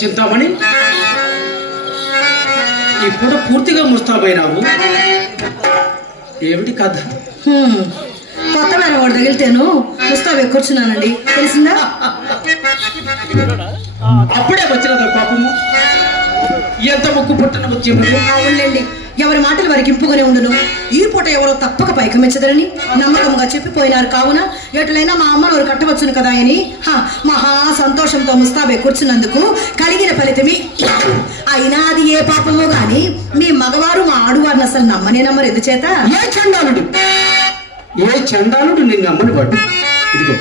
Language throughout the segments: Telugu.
చింతామణి, ఇప్పుడు పూర్తిగా ముస్తాబైనావు. ఏమిటి కథ? కొత్త వాడు తగిలితేను ముస్తాబ్ కూర్చున్నానండి, తెలిసిందా? అప్పుడే వచ్చినదా పాపము? ఎంత ముక్కు పుట్టిన వచ్చేవారు? అవునండి, ఎవరి మాటలు వారికి ఇంపుగానే ఉండును. ఈ పూట ఎవరో తప్పక పైకమెచ్చదరని నమ్మకంగా చెప్పిపోయినారు. కావున ఎటులైనా మా అమ్మను వారు కట్టవచ్చును కదా అని మహా సంతోషంతో ముస్తాబే కూర్చున్నందుకు కలిగిన ఫలితమే. అయినా అది ఏ పాపమో గాని మీ మగవారు మా ఆడువారిని అసలు నమ్మరు. ఎందుచేత? ఏ చండాలుడు నిన్ను నమ్మని వాడు. ఇదిగో,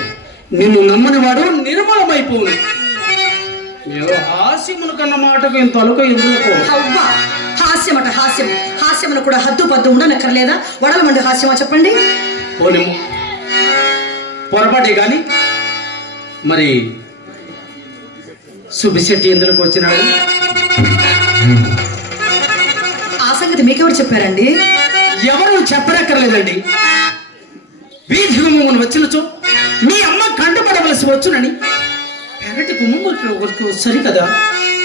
నిన్ను నమ్మని వాడు నిర్మలమైపోను. హాస్యమును కన్న మాటకు ఇంత అలుక ఎందుకు? హాస్యమట హాస్యం. హాస్యమును కూడా హద్దు పద్దు ఉండనక్కర్లేదా? వడలమండి హాస్యమా చెప్పండి. పోనేమో పొరపాటే గాని మరి సుబ్బిశెట్టి ఎందుకు వచ్చినాడు? ఆ సంగతి మీకెవరు చెప్పారండి? ఎవరు చెప్పనక్కర్లేదండి. వీధి గుమ్మను వచ్చినచో మీ అమ్మ కంటపడవలసి వచ్చునని పెరటి గుమ్మకు సరికదా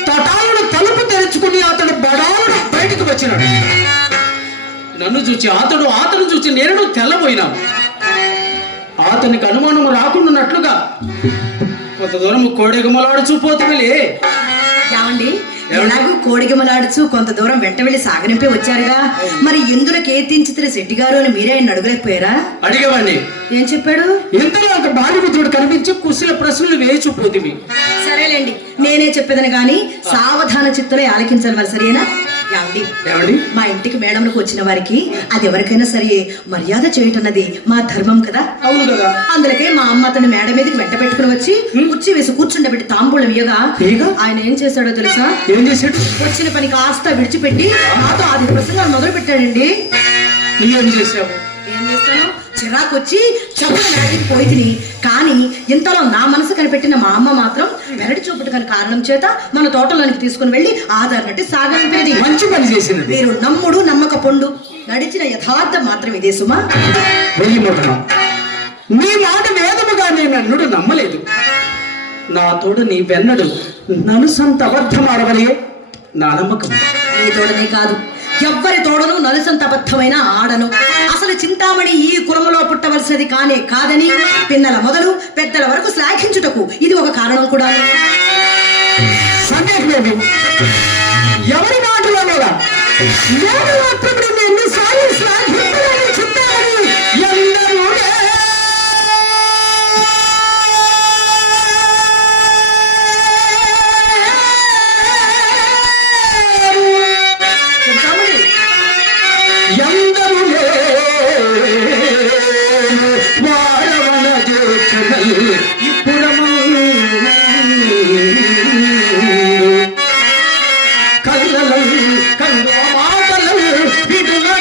తటాలను తలుపు తెరుచుకుని అతడు బడాలను బయటకు వచ్చినాడు. నన్ను చూచి అతను చూచి నేను తెల్లబోయినాను. అతనికి అనుమానం రాకుండాన్నట్లుగా కొంత దూరం కోడెగుమలాడుచూ పోతులే. ఏమండి, ఎలాగూ కోడిగమలాడుచు కొంత దూరం వెంట వెళ్ళి సాగనింపే వచ్చారుగా, మరి ఎందులో కేతించితే శెట్టి గారు అని మీరే ఆయన అడగలేకపోయారా? అడిగేవాడిని. ఏం చెప్పాడు? ఇంతలో ఒక బాలిపుత్రుడు కనిపించి కుశల ప్రశ్నలు వేచిపోతుంది. సరేలేండి, నేనే చెప్పేదని గాని సావధాన చిత్తులే ఆలకించాలి మరి, సరేనా? ఏమండి, మా ఇంటికి మేడంకు వచ్చిన వారికి అది ఎవరికైనా సరే మర్యాద చేయటన్నది మా ధర్మం కదా. అవును కదా. అందుకే మా అమ్మ అతను మేడ మీదకి వెంట పెట్టుకుని వచ్చి కుర్చీ వేసి కూర్చుండబెట్టి తాంబూలం ఇయ్యగా ఆయన ఏం చేశాడో తెలుసా? ఏం చేశాడు? వచ్చిన పని కాస్త విడిచిపెట్టి నాతో ఆది ప్రసంగాలు మొదలు పెట్టాడండి. ఏం చేశావు? ఏం చేస్తాను? చిరాకు వచ్చి చెప్పుకి పోయి తిని, కానీ ఇంతలో నా మనసు కనిపెట్టిన మా అమ్మ మాత్రం వెరటి చూపుడు కాని కారణం చేత మన తోటలోనికి తీసుకుని వెళ్ళి ఆధారనట్టి సాగనిపేది. మంచి పని చేసింది. మీరు నమ్ముడు నమ్మక పొండు నడిచిన యథార్థం మాత్రం ఇదే సుమా. నీ మాట వేదముగా నేను అన్నుడు నమ్మలేదు. నా తోడు నీ వెన్నడు నన్ను సొంత అబద్ధమాడవలే నా నమ్మకం. నీ తోడనే కాదు, ఎవ్వరి తోడను నలుసంత అబద్ధమైన ఆడను. అసలు చింతామణి ఈ కులములో పుట్టవలసినది కానే కాదని పిన్నల మొదలు పెద్దల వరకు శ్లాఘించుటకు ఇది ఒక కారణం కూడా. సందేహం ఎవరి మాటలో ఎన్నిసార్లు శ్లాఘించాలని చింతామణి ఎందరూ కళ్ళ మాటలు విడుగా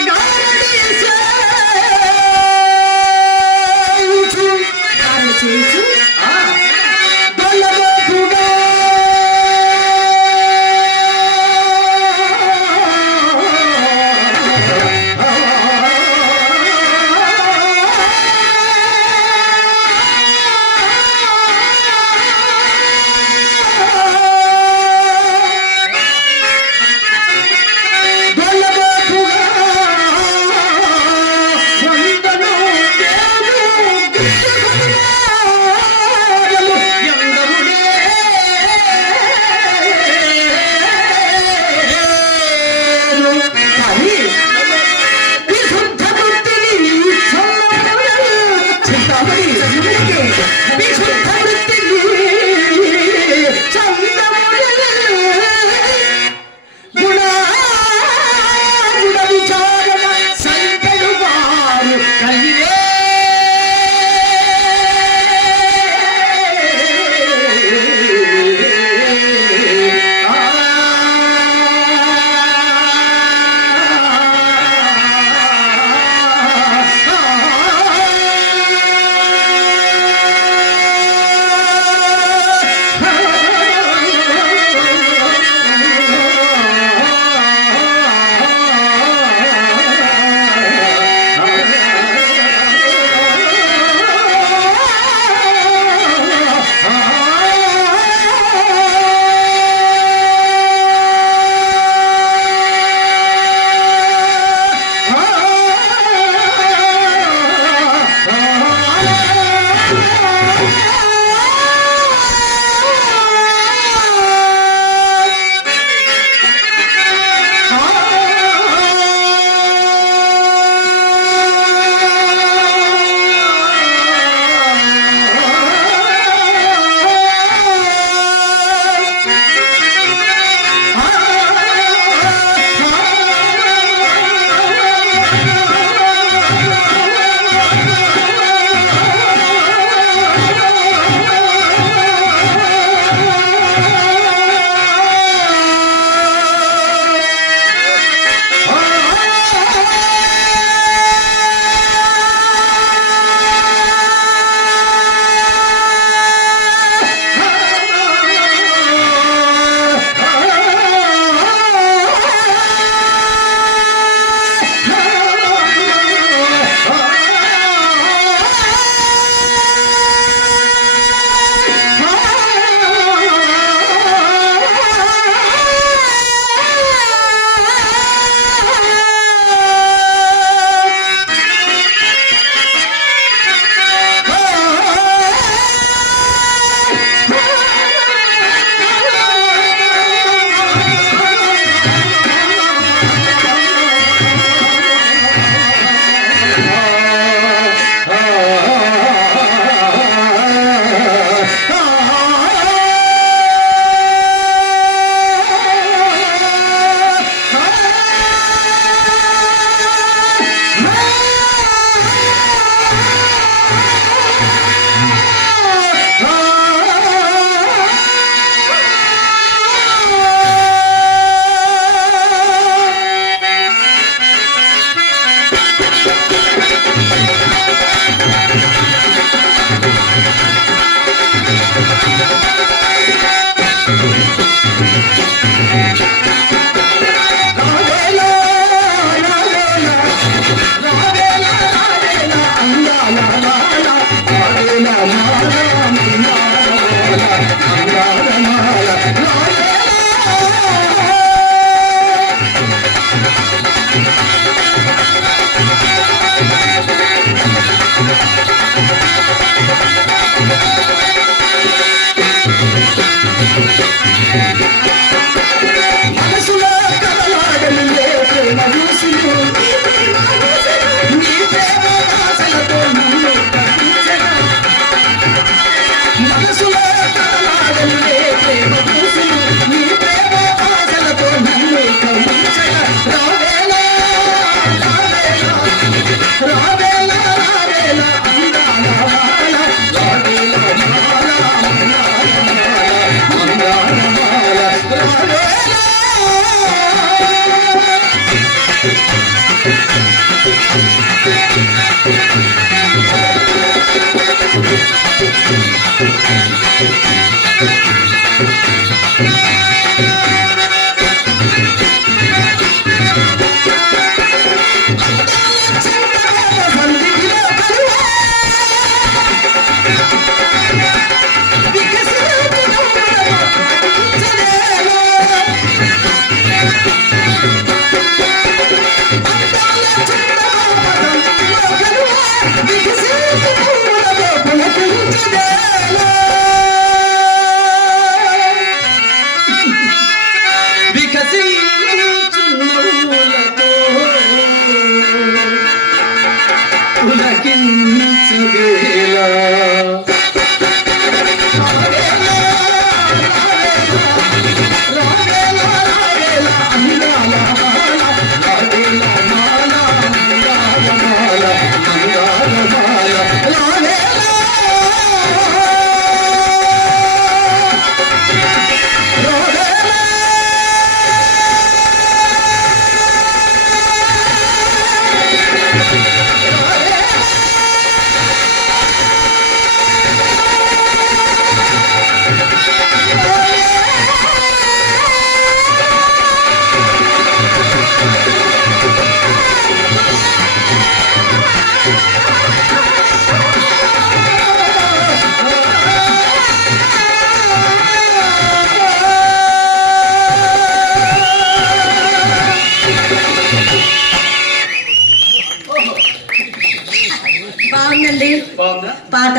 బాగుందండి బాగుందా? పాట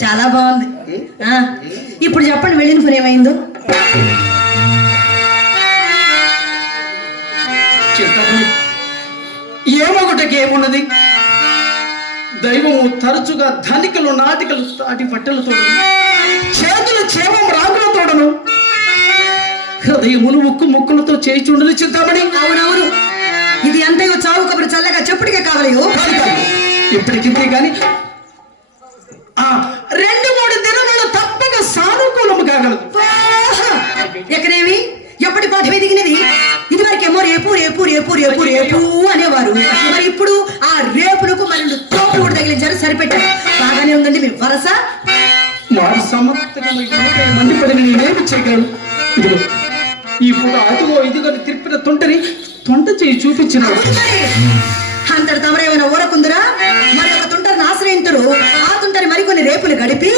చాలా బాగుంది. ఇప్పుడు చెప్పండి వెళ్ళిన పని ఏమైందో. చింతపడి ఏమొకటికి ఏమున్నది? దైవము తరచుగా ధనికలు నాటికలు తాటి పట్టెలతో చేతులు చేవం రాగులతోడను హృదయమును ముక్కు ముక్కులతో చేయిచుండదు చింతామణి. అవునవును, ఇది అంతయో చావు కబురు చల్లగా చెప్పుడికే కావలేయో. ఇప్పటికింతే గాని 2-3 దినములు తప్పక సానుకూలము కాగలదు. ఎక్కడేమి ఎప్పటి పాఠమే దిగినది? ఇది వరకేమో రేపు రేపు రేపు రేపు రేపు అనేవారు. మరి ఇప్పుడు ఆ రేపులకు మరి తోపులు కూడా తగిలించారు, సరిపెట్టారు. బాగానే ఉందండి మీ వరస. వారు సమర్థంగా మండిపడిన నేనేమి చేయగలను? ఇదిగో ఈ పూట అదిగో ఇదిగో తిప్పిన తొంట చేయి చూపించినాడు. అంతటి తమరేమైనా ఊరకుందురా? మరి ఒక తుంటరిని ఆశ్రయించరు. ఆ తుంటరి మరికొన్ని రేపులు గడిపి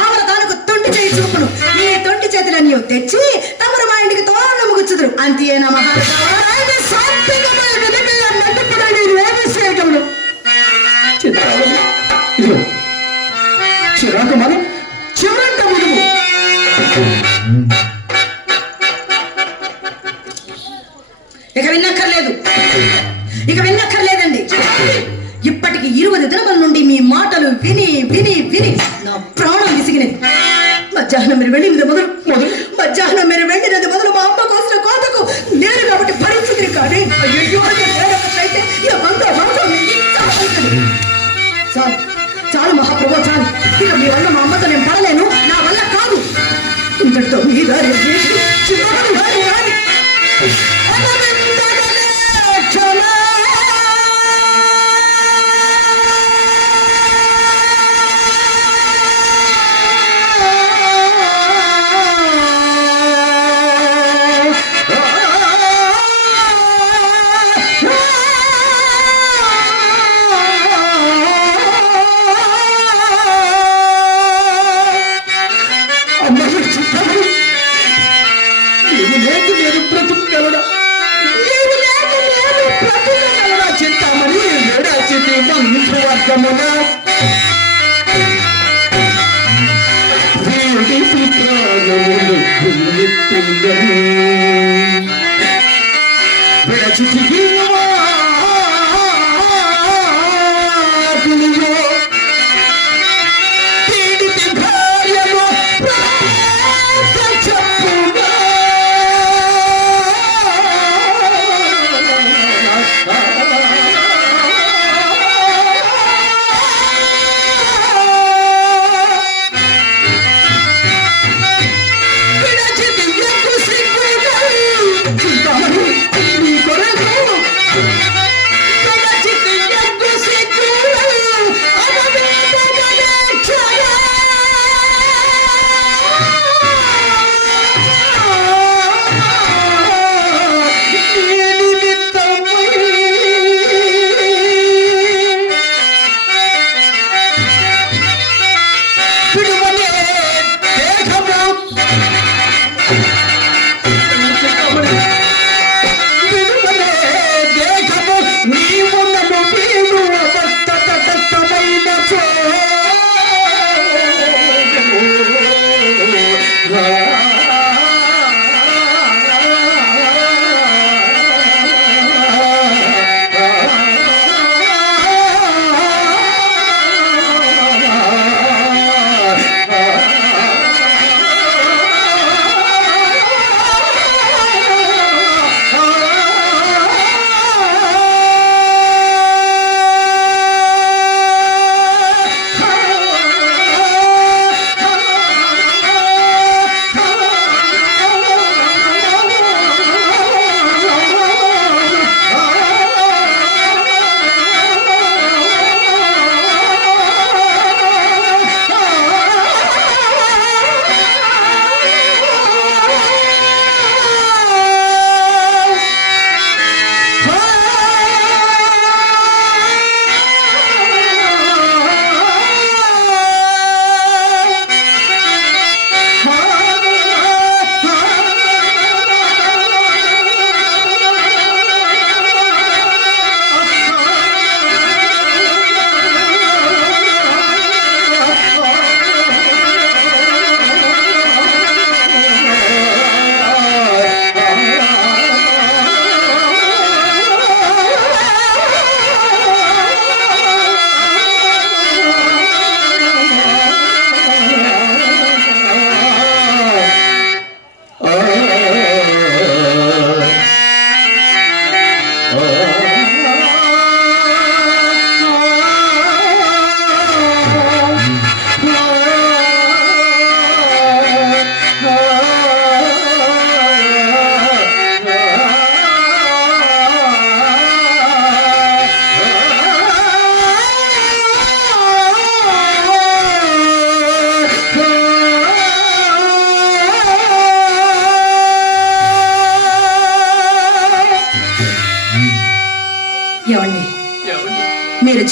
ఆమె తానుకు తొంటి చేయి చూపును ఈ తొంటి చేతులన్నీ తెచ్చి తమరు మా ఇంటికి తోరణం ముగుచ్చుదురు. అంతేనా చిరాకు మరి చివరంట ముదుగు. ఇక విన్నక్కర్లేదండి. ఇప్పటికి 20 దినముల నుండి మీ మాటలు విని విని విని నా ప్రాణం విసిగినది. మధ్యాహ్నం మీరు వెళ్ళినది మొదలు మా అమ్మ కోసిన కోతకు నేను కాబట్టి భరించింది. కానీ చాలు మహాప్రభు, చాలు. ఇక మీ వల్ల మా అమ్మతో నేను పడలేను, నా వల్ల కాదు. ఇంతటితో మీద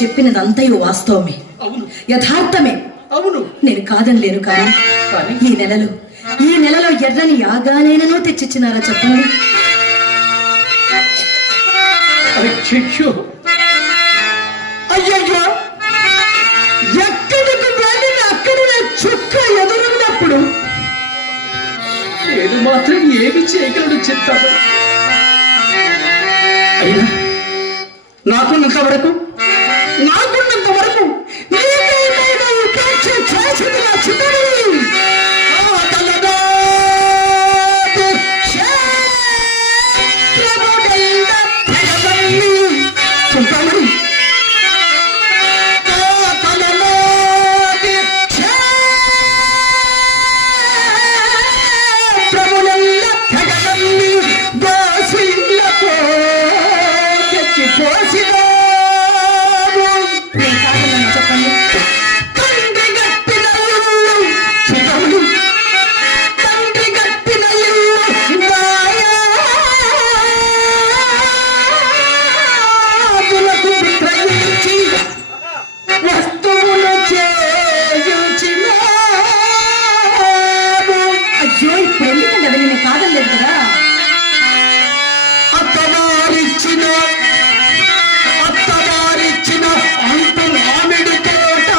చెప్పినదంతయు వాస్తవమే, అవును యథార్థమే. అవును. నేను కాదనలేను కానీ కానీ ఈ నెలలో ఎర్రని యాగానైనను తెచ్చిచ్చినారా చెప్పండి. అయ్యయ్యో అయ్యయ్యో, ఎక్కడికి వెళ్ళిన అక్కడినే చుక్క ఎదురున్నప్పుడు నేను మాత్రం ఏమి చేయగలను చెప్తాను. అయినా నాకున్నంత వరకు నీకేమైనా ఉపేక్ష చేసింది నా చిన్నది. చింతామణి అత్తవారిచ్చిన అంత మామిడి తోట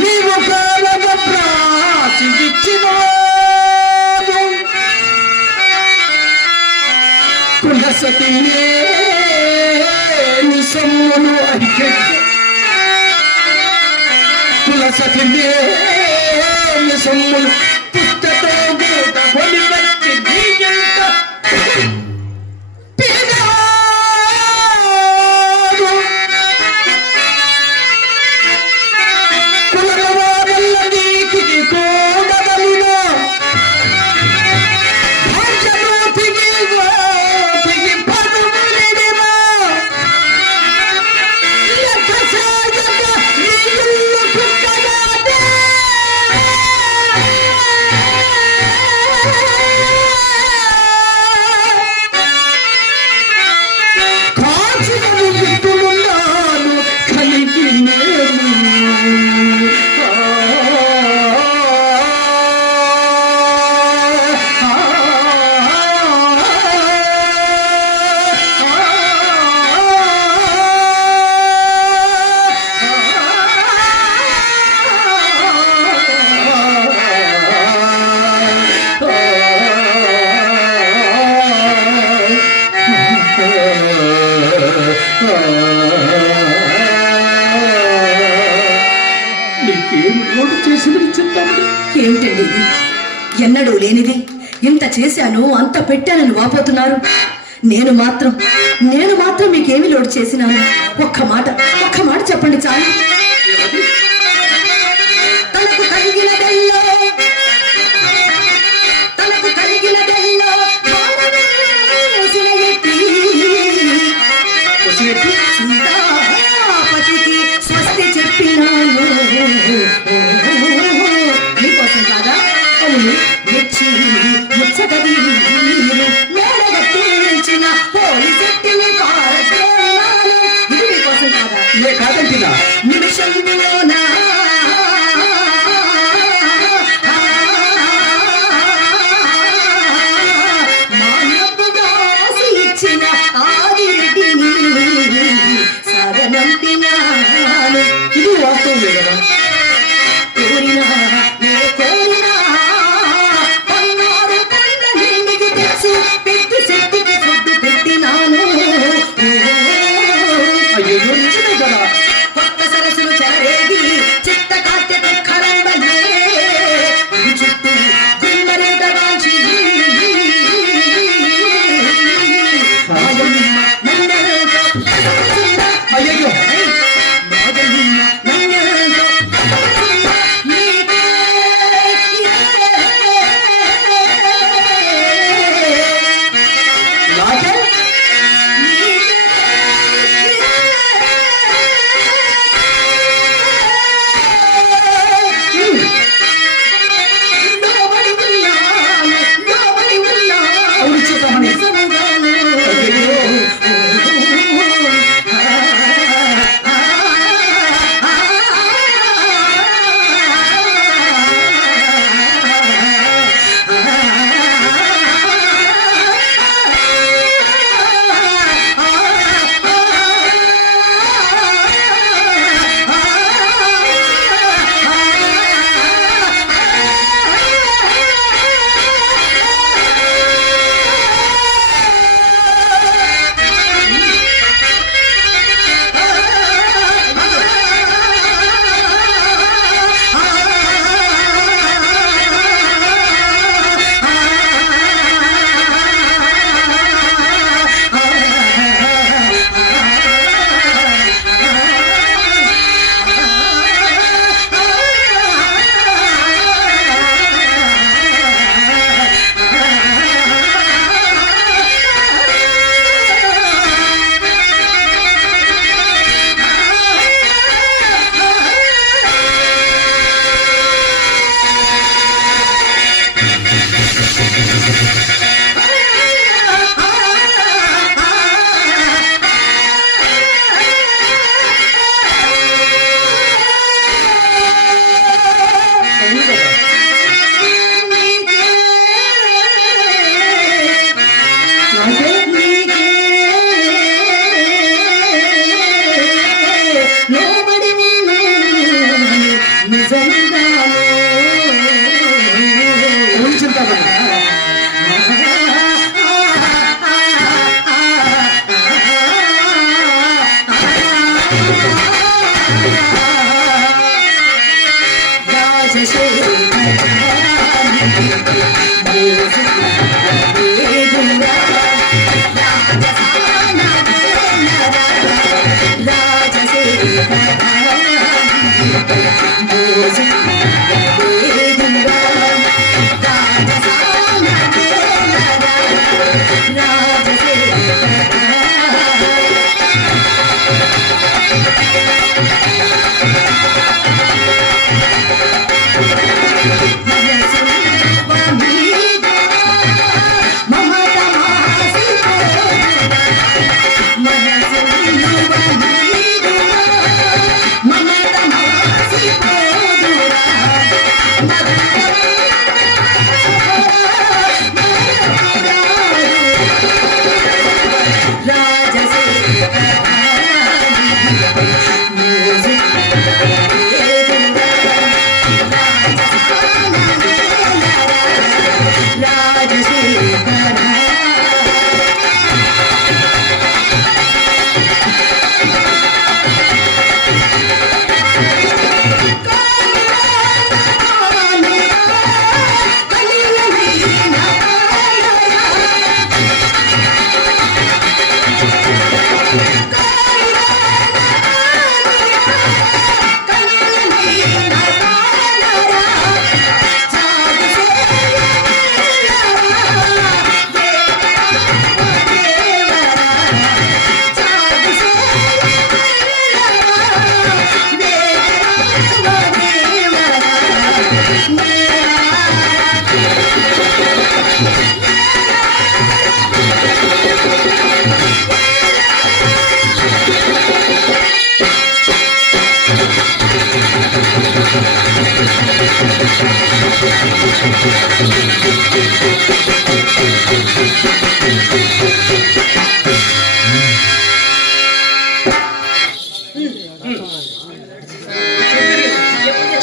నీవు కాలగ ప్రాసి ఇచ్చిన కులసతి సొమ్ములు అయితే కులసతి సొమ్ములు పుస్తతో గూట బొలి వచ్చి నీకెంత కులవారల్ల నీకిది కూడదలిన భాషలోతికి గోతికి పదుములిడిన లెక్క సాయక నీళ్ళు కుక్కగాదే కాచిన విత్తులున్నాను కలిగి నేను నీకేం లోటు చేసి చెప్తామని. ఏమిటండి ఇది? ఎన్నడూ లేనిది ఇంత చేశాను అంత పెట్టానని వాపోతున్నారు. నేను మాత్రం మీకేమి లోటు చేసినాను? ఒక్క మాట చెప్పండి చాలు. తనకు కలిగినదెల్లో భారవేసిన ఎత్తి సీతాపతికి స్వస్తి చెప్పినాను. మీకోసం కాదా? అవును, మెచ్చి ముచ్చటది మేడగట్టించిన పోలీసెట్టిని పారద్రోణాలు. ఇది మీకోసం కాదా? కాదంటినా నిమిషంలోనా మానవుగా ఇచ్చిన ఆదిరెడ్డిని సాగనంపినాను. ఇది వాస్తవమే కదా. కోరినా పన్నాడు కొండ నిండికి తెచ్చు పెట్టి శక్తికి ఫుడ్డు పెట్టినాను. అయ్యో నిజమే కదా. కొత్త సరస్సులు చెలరేగి చిత్త కాత్య దుఃఖరంబలే చుట్టూ గుమ్మరేటగాంచి అయ్యో నాకే లోబడి ఉన్నాను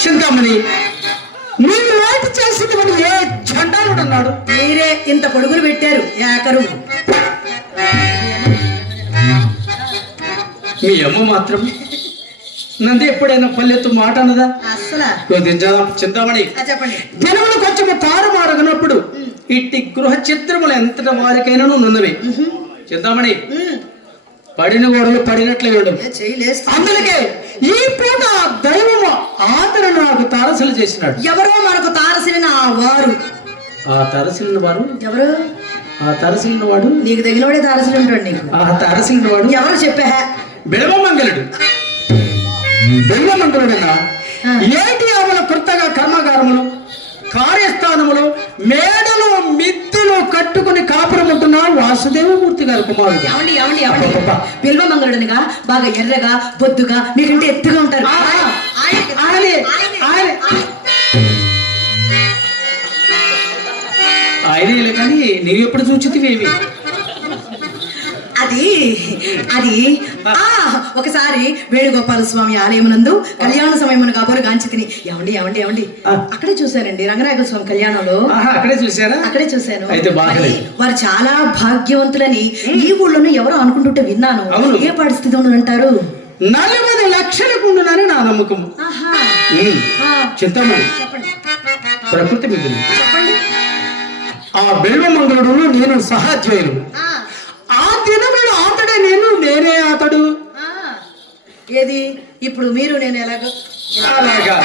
చింతామణి, నీకు లోటు చేసింది వాడు ఏ చండాలుడు అన్నాడు? మీరే ఇంత పొడుగులు పెట్టారు ఏకరు. మీ అమ్మ మాత్రం నంది ఎప్పుడైనా పల్లెత్తు మాట అన్నదా? అసలు చింతామణి, చెప్పండి. జనములు కొంచెం తారుమారగనప్పుడు ఇట్టి గృహ చిత్రములు ఎంత వారికైనా నున్నవి. చింతామణి, పడిన గోడలు పడినట్లే వేయడం. అందుకే ఈ పూట దైవము ఆదరణ నాకు తారసలు చేసినాడు. ఎవరో మనకు తారసిలిన వారు. ఆ తరసిలిన వారు ఎవరు? ఆ తరసిలిన వాడు నీకు తగినవాడే తారసిలి ఉంటాడు. నీకు ఆ తరసిలిన వాడు ఎవరు చెప్పా? బిల్వమంగళుడు. బిల్వమంగళుడన్నా ఏటి ఆమెల కొత్తగా కర్మాగారములు, కార్యస్థానములు, మేడలు, మిద్దెలు కట్టుకుని కాపురం ఉంటున్నాడు వాసుదేవమూర్తి గారు కుమారుడు. ఏమండి ఏమండి ఏమండి, బిల్వమంగళుడనిగా బాగా ఎర్రగా బొద్దుగా మీకంటే ఎత్తుగా ఉంటారు. ఆయనే కానీ నీవు ఎప్పుడు చూచితివేమి? అది అది ఒకసారి వేణుగోపాల స్వామి ఆలయమునందు కళ్యాణ సమయమును కాబోలు గాంచి తిని. ఏమండి ఏమండి ఏమండి, అక్కడే చూశానండి రంగనాయకుల స్వామి కళ్యాణంలో. అక్కడే చూసారా? అక్కడే చూశాను. అయితే వారు చాలా భాగ్యవంతులని ఈ ఊళ్ళోనే ఎవరో అనుకుంటుంటే విన్నాను. ఏ పరిస్థితి అంటారు? 40 లక్షలకు ఉండునని నా నమ్మకం. చింతామణి, ప్రకృతి మిగులు చెప్పండి. ఆ బిల్వమంగళుడు నేను సహాధ్యాయులు. ఆ దినములు ఆతడే నేను, నేనే అతడు. ఏది ఇప్పుడు మీరు నేను ఎలాగో అలాగా.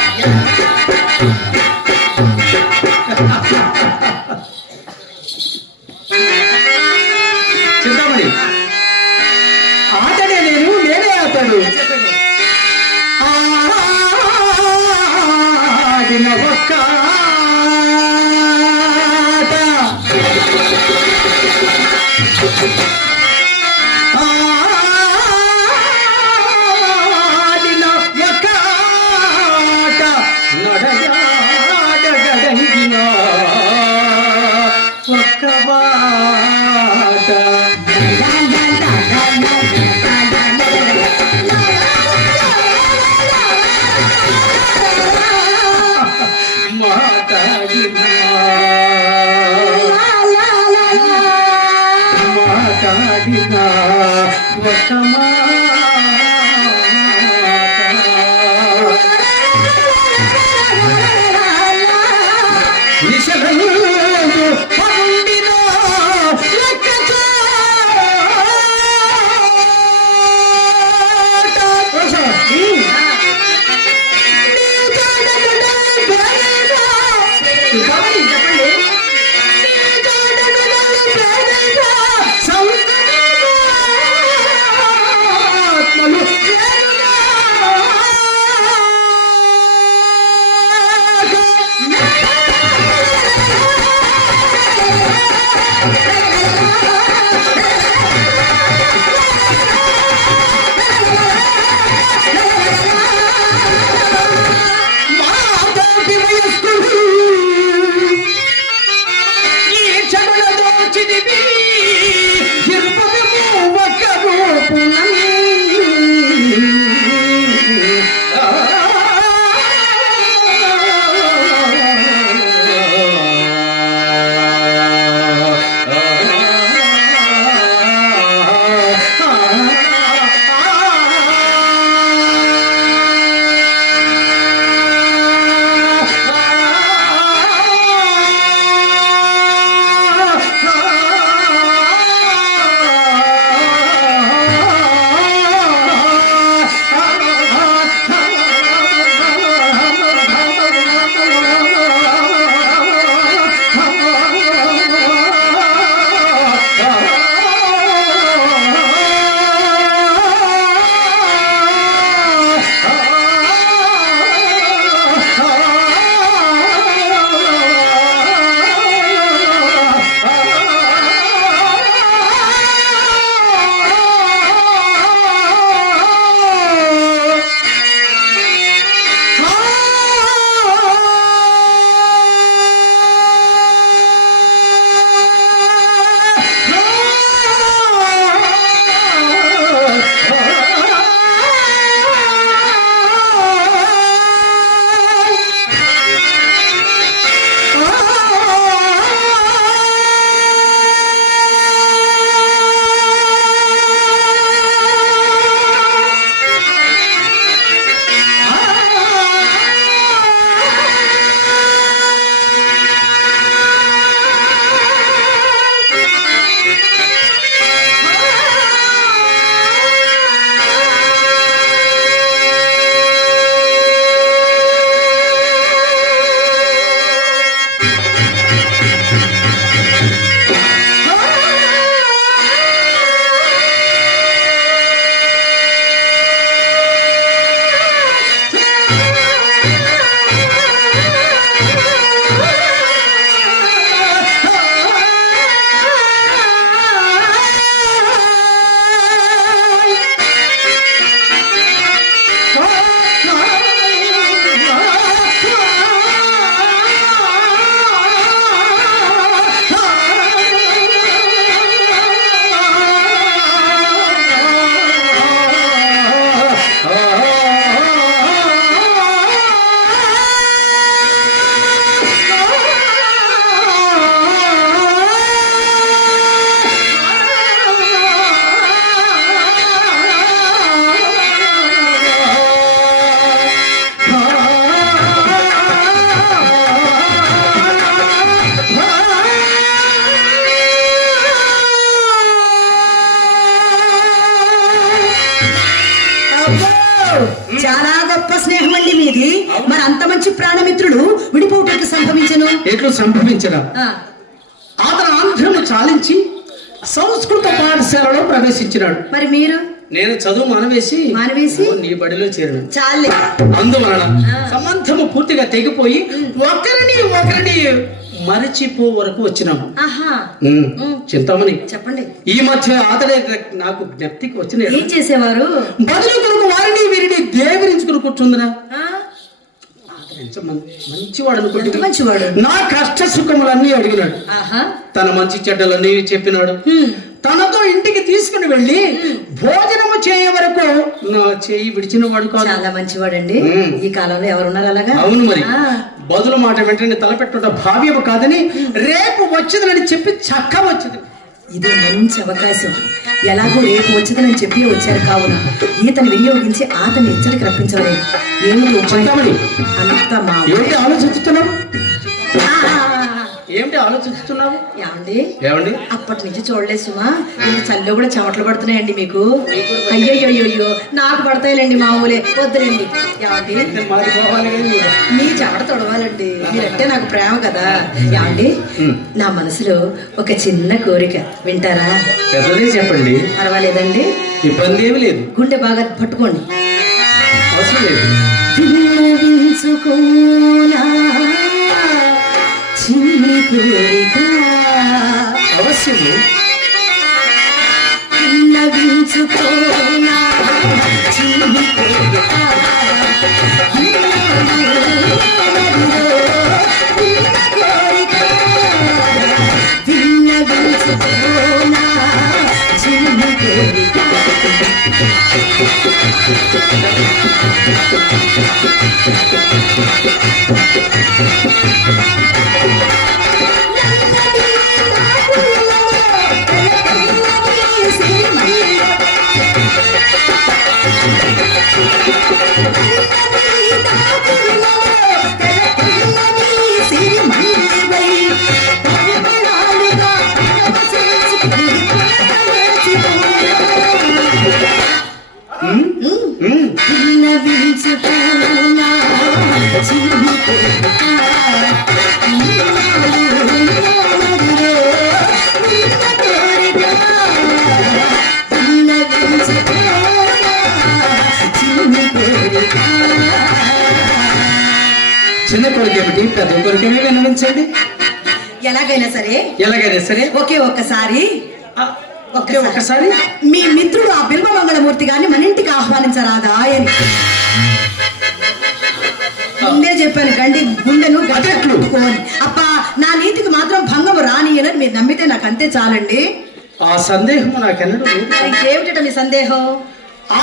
చింతామణి, ఆతడే నేను, నేనే అతడు. ఆడిన ఒక్క చాలా గొప్ప స్నేహం అండి మీది. మరి అంత మంచి ప్రాణమిత్రుడు విడిపోవటం సంభవించను. ఎట్లు సంభవించరా? ఆ, అతను ఆంధ్రము చాలించి సంస్కృత పాఠశాలలో ప్రవేశించినాడు. మరి మీరు నేను చదువు మానవేసి నీ బడిలో చేరను. చాలే. అందువలన సంబంధము పూర్తిగా తెగిపోయి ఒకరిని మరచిపో వరకు వచ్చినాము. ఆహా, చింతామణి చెప్పండి. ఈ మధ్య అతడే నాకు జ్ఞప్తికి వచ్చిన ఏం చేసేవారు? బదులు కొరకు వారిని వీరిని దేవరించుకుని కూర్చుందిరా. ఆ, మంచివాడు ఎంత అనుకుంటున్నాడు. మంచివాడు. నా కష్ట సుఖములన్నీ అడిగినాడు. ఆహా, తన మంచి చెడ్డలన్నీ చెప్పినాడు. తనతో ఇంటికి తీసుకుని వెళ్ళి భోజనము చేయ వరకు నా చేయి విడిచిన వాడు కాదు. చాలా మంచివాడండి. ఈ కాలంలో ఎవరున్నారు అలాగా? అవును మరి. ఆ, బదులు మాట వెంటనే తలపెట్టుట భావ్యము కాదని రేపు వచ్చిందని చెప్పి చక్క వచ్చింది. ఇదే మంచి అవకాశం. ఎలాగో రేపు వచ్చిందని చెప్పి వచ్చారు కావున ఈతను వినియోగించి అతన్ని ఇచ్చడికి రప్పించలేదు. ఏమిటి చింతామణి, అంత మా ఏమిటి ఆలోచిస్తున్నావు? ఆ, ఏమిటి ఆలోచిస్తున్నావు? ఏమండి అప్పటి నుంచి చూడలేదు సుమా. ఇంత చల్లో కూడా చెమటలు పడుతున్నాయండి మీకు. అయ్యో నాకు పడతాయిలేండి మామూలే. వద్దులేండి. ఏమండి మీ చెమట తొడవాలండి. మీరంటే నాకు ప్రేమ కదా. ఏమండి నా మనసులో ఒక చిన్న కోరిక వింటారా? పెద్దదే చెప్పండి. పర్వాలేదండి, ఇబ్బంది ఏమి లేదు. గుండె బాగా పట్టుకోండి. అవసరం లేదు. విన్నవించుకోనా చిన్ని కోరిక, అవశ్యము విన్నవించుకోనా చిన్ని కోరిక, విన్నవించుకోనా చిన్ని కోరిక. చిన్న కొడుకు ఏమిటి, పెద్ద కొడుకునే విన్నవించండి. ఎలాగైనా సరే ఒకే ఒక్కసారి మీ మిత్రుడు ఆ బిల్వమంగళమూర్తి గారిని మన ఇంటికి ఆహ్వానించరాదా అని ముందే చెప్పాను. గుండెను గట్టుకోని అప్ప నా నీతికి మాత్రం భంగము రానియనని మీరు నమ్మితే నాకు అంతే చాలండి. ఆ సందేహం నాకెన్నడూ లేదు. ఇంకేమిట మీ సందేహం?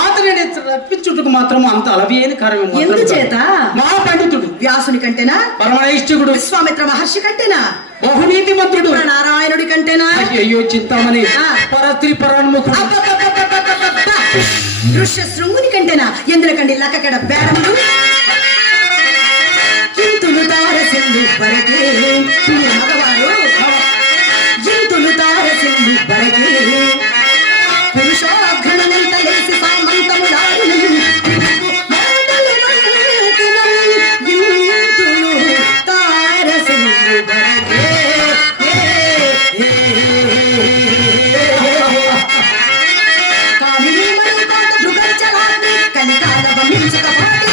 అతనిని రప్పించుటకు మాత్రం అంత అలవేని కారణం ఎందుచేత? మహాపండితుడు వ్యాసుని కంటేనా? పరమనైష్ఠికుడు విశ్వామిత్ర మహర్షి కంటేనా? బహునీతి మంత్రుడు నారాయణుడి కంటేనా? అయ్యో చింతామణి, పరస్త్రీ పరాన్ముఖుడు దృశ్య శృంగుని కంటేనా? ఎందుకండి లక్కకడ బేడములు ఇంతులు తారసిందు బరకే మగవారు, ఇంతులు తారసిందు బరకే పురుషోఘ్రణంత లేసి సామంతములాడు ఇంతులు తారసిందు బరకే. కామినీ మణి కోట దృగచ్చలాన్ని కలికాల వమించక పాటి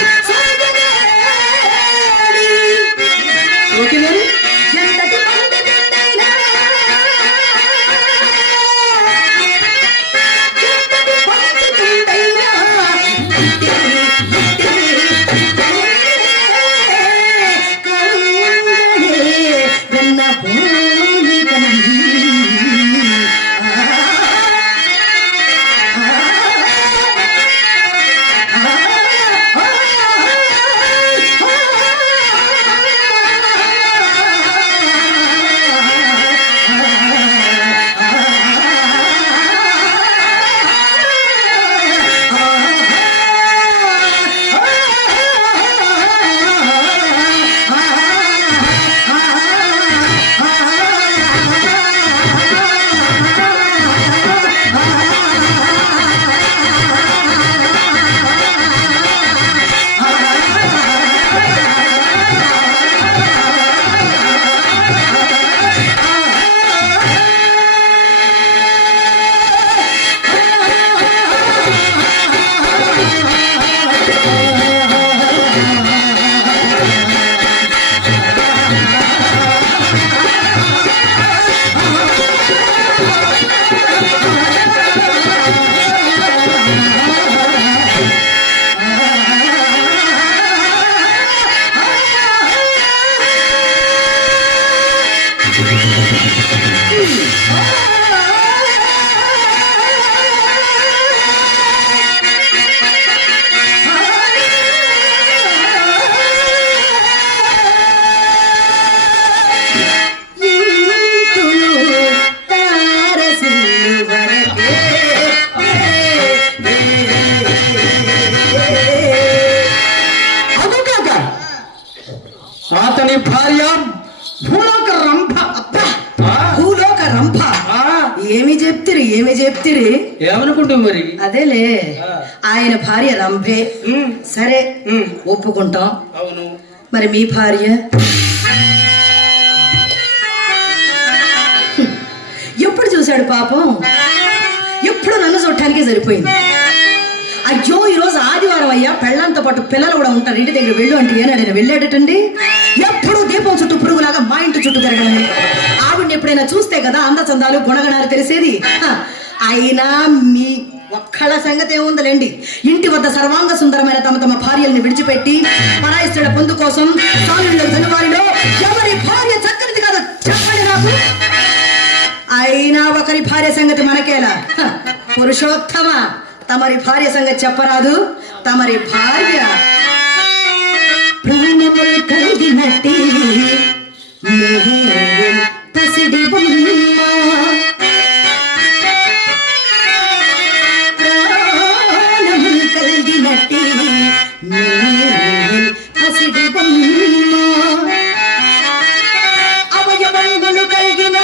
శివుని భార్య భూలోక రంభ. అబ్బా ఆ, భూలోక రంభ. ఆ, ఏమి చెప్తిరి ఏమనుకుంటావు మరి? అదేలే ఆ. ఆయన భార్య రంభే. ఉమ్, సరే ఉమ్, ఒప్పుకుంటాం. అవును. మరి మీ భార్య ఎప్పుడు చూశాడు పాపం? ఎప్పుడు నన్ను చూడటానికే సరిపోయింది. అయ్యో ఈరోజు ఆదివారం అయ్యా, పెళ్ళంతో పాటు పిల్లలు కూడా ఉంటారు, ఇంటి దగ్గర వెళ్ళు అంటే ఏనాడైనా వెళ్ళాడటండి. ఎప్పుడు దీపం చుట్టూ పురుగులాగా మా ఇంటి చుట్టూ తిరగడమే. ఆవిడ్ని ఎప్పుడైనా చూస్తే కదా అందచందాలు గుణగణాలు తెలిసేది. అయినా మీ ఒక్కళ్ళ సంగతి ఏముందలేండి, ఇంటి వద్ద సర్వాంగ సుందరమైన తమ తమ భార్యల్ని విడిచిపెట్టి పరాయిస్తుడ పొందు కోసం సాలుల్లో జనవరిలో ఎవరి భార్య చక్కనిది కాదు చెప్పండి నాకు. అయినా ఒకరి భార్య సంగతి మనకేలా? పురుషోత్తమ, తమరి భార్య సంగతి చెప్పరాదు? తమరి భార్య ప్రాణములు కలిగినట్టి పసిడి బొమ్మ, ప్రాణములు కలిగినట్టి పసిడి బొమ్మ, అవయవములు కలిగిన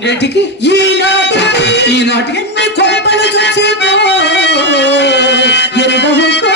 నేటికి ఈనాటికి ఎన్ని కొంపలు చూసిపో ఎరుగవుకో.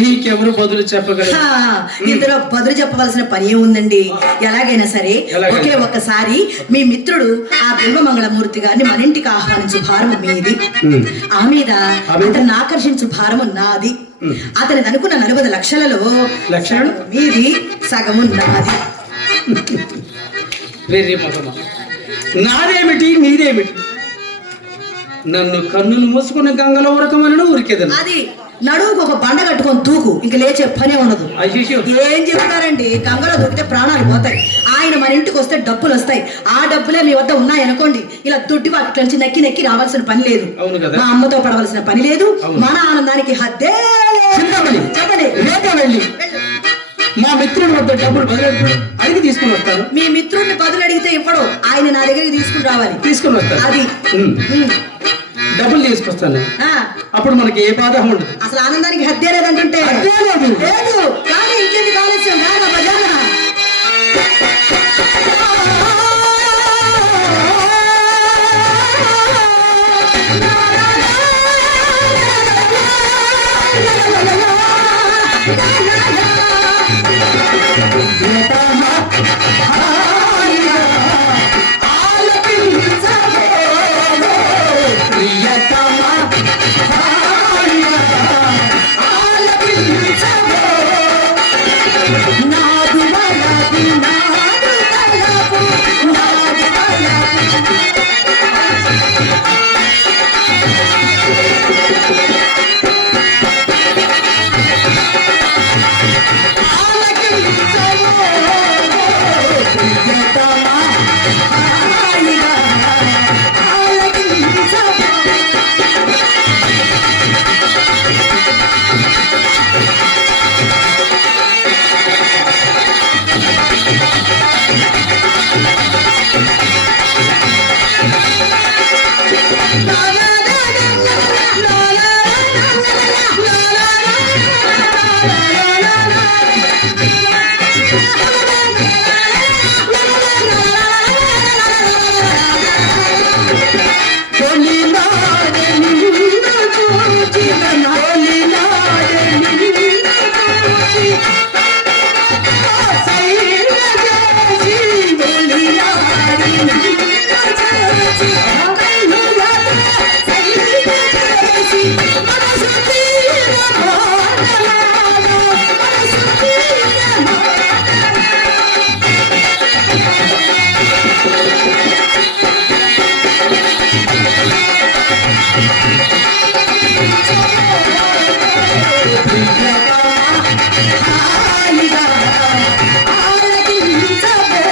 నీకెవరు బదులు చెప్పగలరు? ఇందులో బదులు చెప్పవలసిన పని ఏముందండి? ఎలాగైనా సరే ఒకే ఒక్కసారి మీ మిత్రుడు ఆ బిల్వమంగళమూర్తి గారిని మన ఇంటికి ఆహ్వానించు భారము మీది, ఆ మీద అతన్ని ఆకర్షించు భారము నాది. అతని అనుకున్న 40 లక్షలలో మీది సగము నాది. నాదేమిటి నీదేమిటి? నన్ను కన్నులు మూసుకుని గంగలో ఉరకమని ఉరికేదను. అది నడువుకు ఒక బండ కట్టుకొని దూకు, ఇంక లేచే పనే ఉండదు. ఏం చెప్తారండి, గంగలో దూకితే ప్రాణాలు పోతాయి. ఆయన మన ఇంటికి వస్తే డబ్బులు వస్తాయి. ఆ డబ్బులే మీ వద్ద ఉన్నాయనుకోండి, ఇలా దుడ్డి వాటి నుంచి నక్కి నక్కి రావాల్సిన పని లేదు, మా అమ్మతో పడవలసిన పని లేదు, మన ఆనందానికి హద్దే. చెప్పండి, వెళ్ళి మా మిత్రుడి వద్ద డబ్బులు బదులు అడిగి తీసుకుని వస్తాను. మీ మిత్రుడిని బదులు అడిగితే ఇవ్వడు, ఆయన నా దగ్గరికి తీసుకుని రావాలి. తీసుకుని వస్తాను, అది డబ్బులు తీసుకొస్తాను. అప్పుడు మనకి ఏ బాధ ఉండదు. అసలు ఆనందానికి హద్దే లేదంటుంటే లేదు. కానీ ఇంకేంది కాలుష్యం బజానా. హాయిగా ఆలకించవే.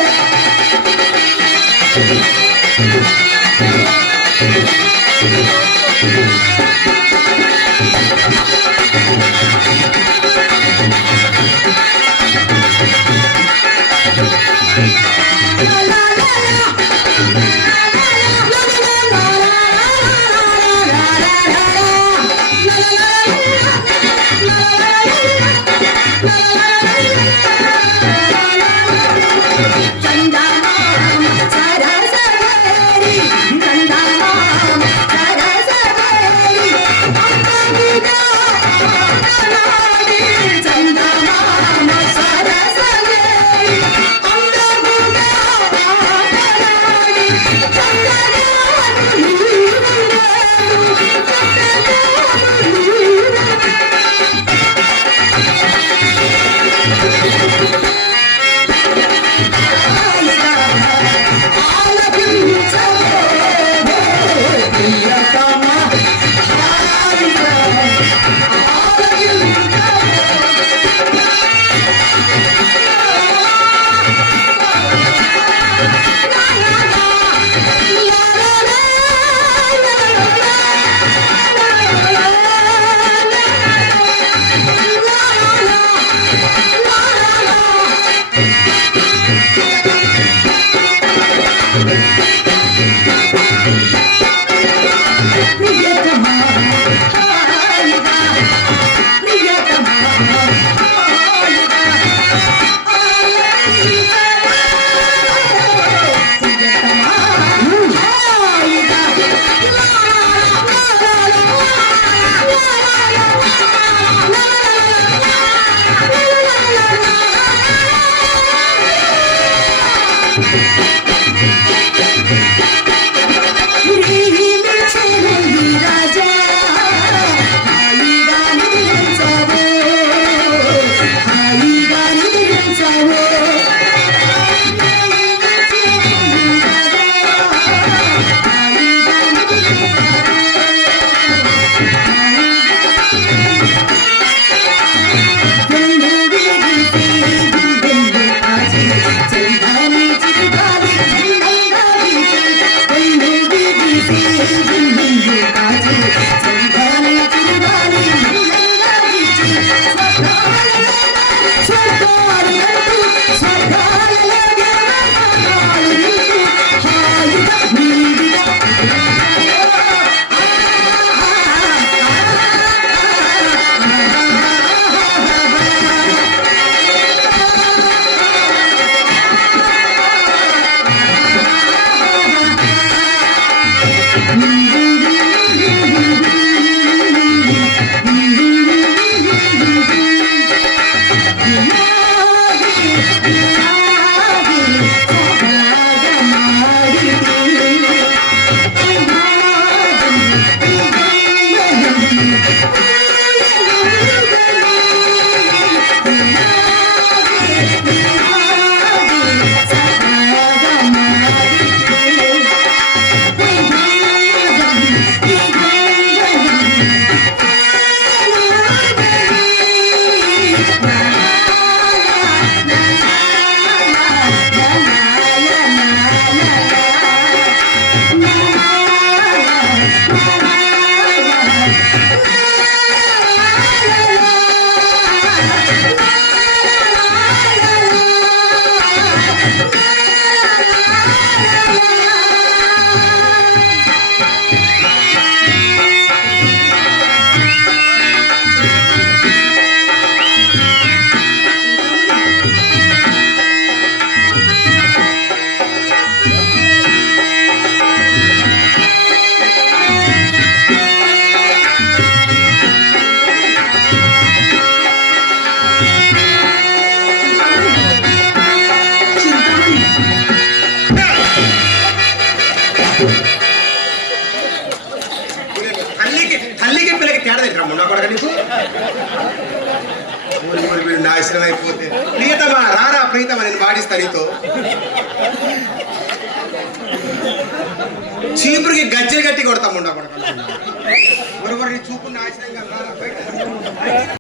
నాశనం అయిపోతే ప్రియతమా రారా ప్రీతమా నేను వాడిస్తా నీతో చీపురికి గజ్జె గట్టి కొడతాము చూపు నాశనం కదా